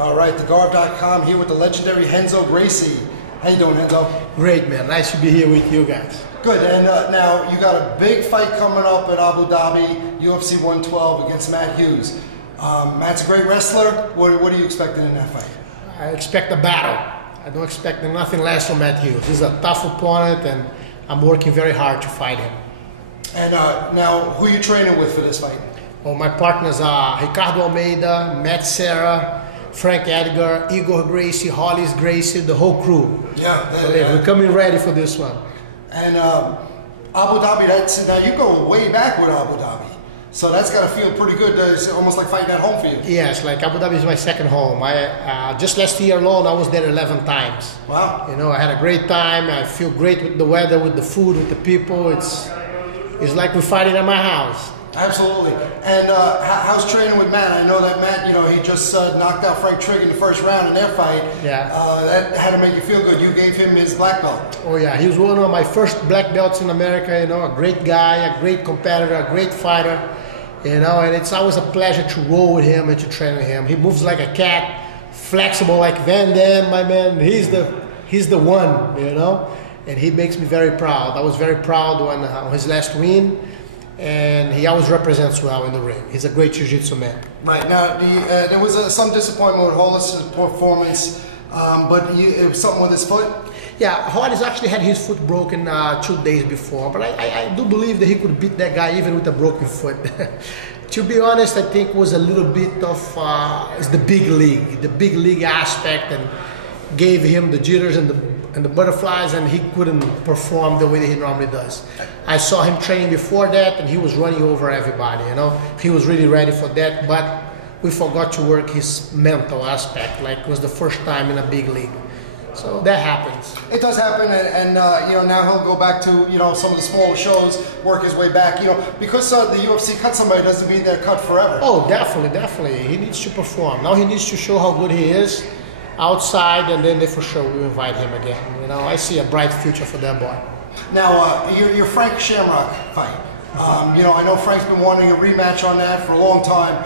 All right, theguard.com here with the legendary Renzo Gracie. How you doing, Renzo? Great, man. Nice to be here with you guys. Good, and now you got a big fight coming up at Abu Dhabi, UFC 112 against Matt Hughes. Matt's a great wrestler. What are you expecting in that fight? I expect a battle. I don't expect nothing less from Matt Hughes. He's a tough opponent, and I'm working very hard to fight him. And now, who are you training with for this fight? Well, my partners are Ricardo Almeida, Matt Serra, Frank Edgar, Igor Gracie, Hollis Gracie, the whole crew. Yeah, we're coming ready for this one. And Abu Dhabi, now you go way back with Abu Dhabi. So that's got to feel pretty good. It's almost like fighting at home for you. Yes, like Abu Dhabi is my second home. Just last year alone, I was there 11 times. Wow. You know, I had a great time. I feel great with the weather, with the food, with the people. It's like we're fighting at my house. Absolutely. And how's training with Matt? I know that Matt, he just knocked out Frank Trigg in the first round in their fight. Yeah. That had to make you feel good. You gave him his black belt. Oh yeah, he was one of my first black belts in America. A great guy, a great competitor, a great fighter. And it's always a pleasure to roll with him and to train with him. He moves like a cat, flexible like Van Damme, my man. He's the one, and he makes me very proud. I was very proud on his last win. And he always represents well in the ring. He's a great jiu-jitsu man. Right. Now, there was some disappointment with Hollis' performance, but it was something with his foot? Yeah, Hollis actually had his foot broken 2 days before, but I do believe that he could beat that guy even with a broken foot. To be honest, I think it was a little bit of it's the big league aspect, and gave him the jitters and the butterflies, and he couldn't perform the way that he normally does. I saw him training before that, and he was running over everybody. He was really ready for that, but we forgot to work his mental aspect, like it was the first time in a big league. So that happens. It does happen, and now he'll go back to some of the smaller shows, work his way back. Because the UFC cut somebody doesn't mean they're cut forever. Oh, definitely. He needs to perform. Now he needs to show how good he is outside, and then they for sure will invite him again. I see a bright future for that boy. Now, your Frank Shamrock fight. I know Frank's been wanting a rematch on that for a long time.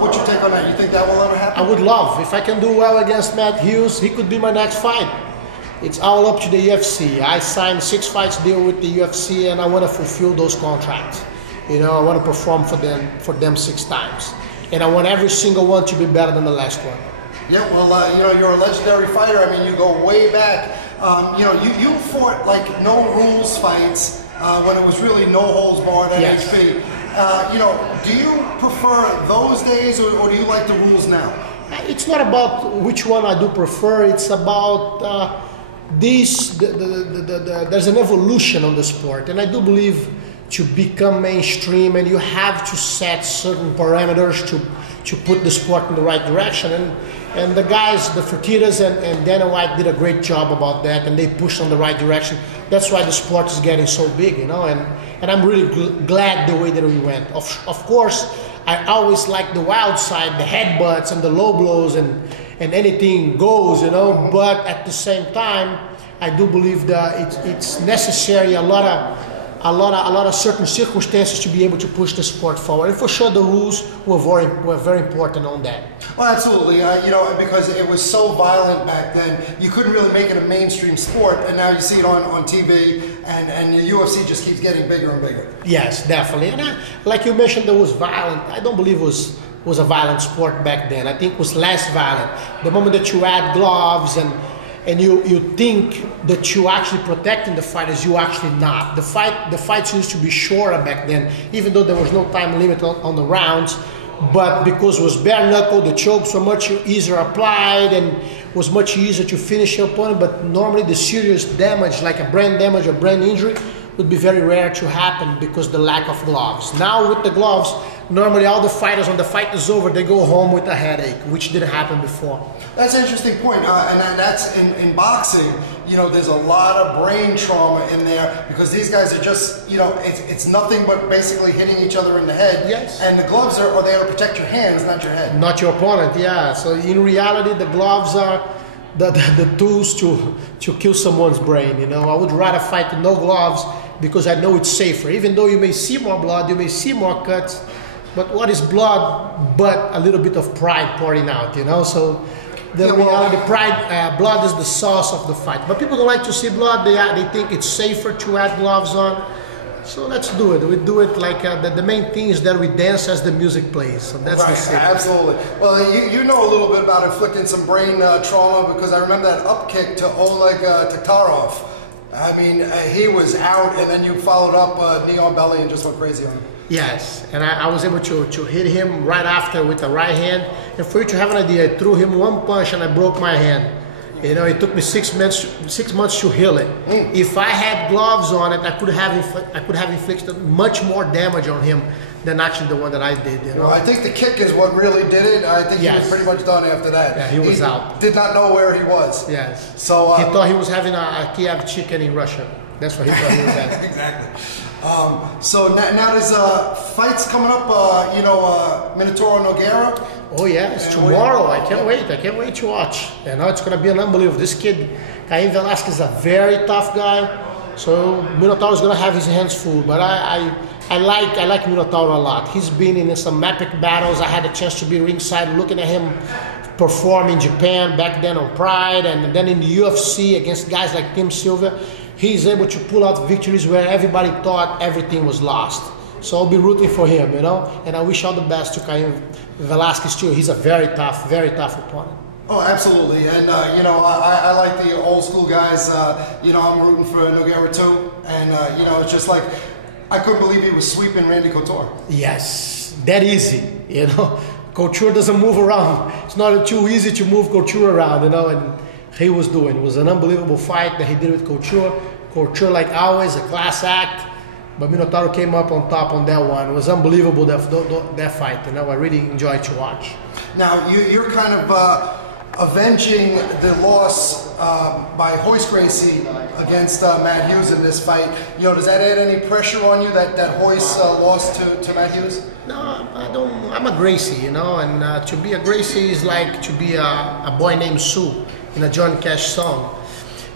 What's your take on that? You think that will ever happen? I would love. If I can do well against Matt Hughes, he could be my next fight. It's all up to the UFC. I signed 6 fights deal with the UFC, and I want to fulfill those contracts. I want to perform for them 6 times. And I want every single one to be better than the last one. Yeah, well, you're a legendary fighter. I mean, you go way back. You fought like no rules fights when it was really no holds barred at yes. HP. Do you prefer those days, or do you like the rules now? It's not about which one I do prefer. It's about there's an evolution on the sport, and I do believe to become mainstream, and you have to set certain parameters to put the sport in the right direction. And the guys, the Fertittas and Dana White did a great job about that, and they pushed on the right direction. That's why the sport is getting so big, and I'm really glad the way that we went. Of course, I always like the wild side, the headbutts and the low blows, and anything goes, but at the same time, I do believe that it's necessary a lot of certain circumstances to be able to push the sport forward. And for sure, the rules were very important on that. Well, absolutely. Because it was so violent back then, you couldn't really make it a mainstream sport, and now you see it on TV, and the UFC just keeps getting bigger and bigger. Yes, definitely. And like you mentioned, there was violent. I don't believe it was a violent sport back then. I think it was less violent. The moment that you add gloves and you think that you actually protecting the fighters, you actually not. The fights used to be shorter back then, even though there was no time limit on the rounds. But because it was bare knuckle, the chokes were much easier applied, and was much easier to finish your opponent. But normally the serious damage, like a brain damage or brain injury, would be very rare to happen because the lack of gloves. Now with the gloves, normally all the fighters, when the fight is over, they go home with a headache, which didn't happen before. That's an interesting point, and that's in boxing. There's a lot of brain trauma in there because these guys are just, it's nothing but basically hitting each other in the head. Yes. And the gloves are there to protect your hands, not your head. Not your opponent, yeah. So in reality, the gloves are the tools to kill someone's brain. I would rather fight with no gloves because I know it's safer. Even though you may see more blood, you may see more cuts, but what is blood but a little bit of pride pouring out, So the reality. Blood is the sauce of the fight. But people don't like to see blood. They think it's safer to add gloves on. So let's do it. We do it like the main thing is that we dance as the music plays. So that's the secret. Absolutely. Well, you know a little bit about inflicting some brain trauma, because I remember that up kick to Oleg Taktarov. I mean, he was out, and then you followed up knee on belly and just went crazy on him. Yes, and I was able to hit him right after with the right hand. And for you to have an idea, I threw him one punch and I broke my hand. You know, it took me 6 months to heal it. If I had gloves on it, I could have inflicted much more damage on him than actually the one that I did. You know? Well, I think the kick is what really did it. I think he was pretty much done after that. Yeah, he was out. Did not know where he was. Yes. So he thought he was having a Kiev chicken in Russia. That's what he thought he was having. Exactly. So now there's fights coming up. Minotauro Nogueira. Oh yes, tomorrow. I can't wait. I can't wait to watch. And now it's gonna be an unbelievable. This kid, Cain Velasquez, is a very tough guy. So Minotauro is gonna have his hands full. But I like Minotauro a lot. He's been in some epic battles. I had a chance to be ringside looking at him perform in Japan back then on Pride, and then in the UFC against guys like Tim Silva. He's able to pull out victories where everybody thought everything was lost. So I'll be rooting for him, you know, and I wish all the best to Cain Velasquez too. He's a very tough opponent. Oh, absolutely, and I like the old school guys. I'm rooting for Nogueira too, and it's just like I couldn't believe he was sweeping Randy Couture. Yes, that easy, you know. Couture doesn't move around. It's not too easy to move Couture around, you know, and he was doing. It was an unbelievable fight that he did with Couture. Couture, like always, a class act. But Minotauro came up on top on that one. It was unbelievable, that fight. You know, I really enjoyed to watch. Now, you're kind of avenging the loss by Renzo Gracie against Matt Hughes in this fight. You know, does that add any pressure on you, that Renzo lost to Matt Hughes? No, I don't. I'm a Gracie, you know, and to be a Gracie is like to be a boy named Sue in a John Cash song.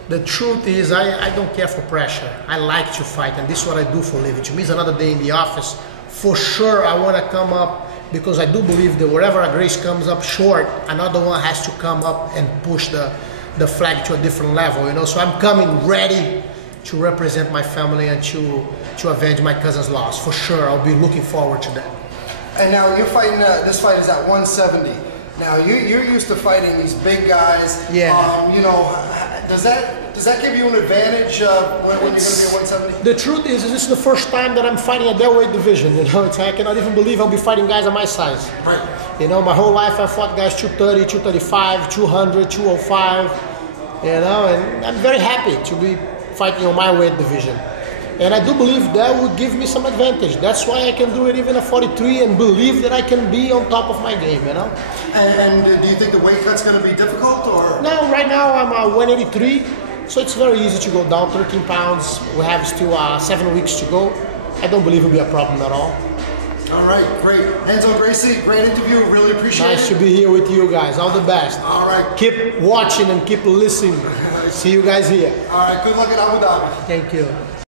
The truth is, I don't care for pressure. I like to fight, and this is what I do for a living. To me, it's another day in the office. For sure, I want to come up, because I do believe that wherever a Grace comes up short, another one has to come up and push the flag to a different level, you know. So I'm coming ready to represent my family and to avenge my cousin's loss. For sure, I'll be looking forward to that. And now you're fighting, this fight is at 170. Now you're used to fighting these big guys. Yeah. Does that give you an advantage when you're going to be at 170? The truth is, this is the first time that I'm fighting at that weight division. You know, I cannot even believe I'll be fighting guys of my size. Right. You know, my whole life I fought guys 230, 235, 200, 205. You know, and I'm very happy to be fighting on my weight division. And I do believe that will give me some advantage. That's why I can do it even at 43 and believe that I can be on top of my game, you know? And do you think the weight cut's going to be difficult, or? No, right now I'm 183, so it's very easy to go down 13 pounds. We have still 7 weeks to go. I don't believe it'll be a problem at all. All right, great. Renzo Gracie, great interview. Really appreciate it. Nice to be here with you guys. All the best. All right. Keep watching and keep listening. See you guys here. All right, good luck at Abu Dhabi. Thank you.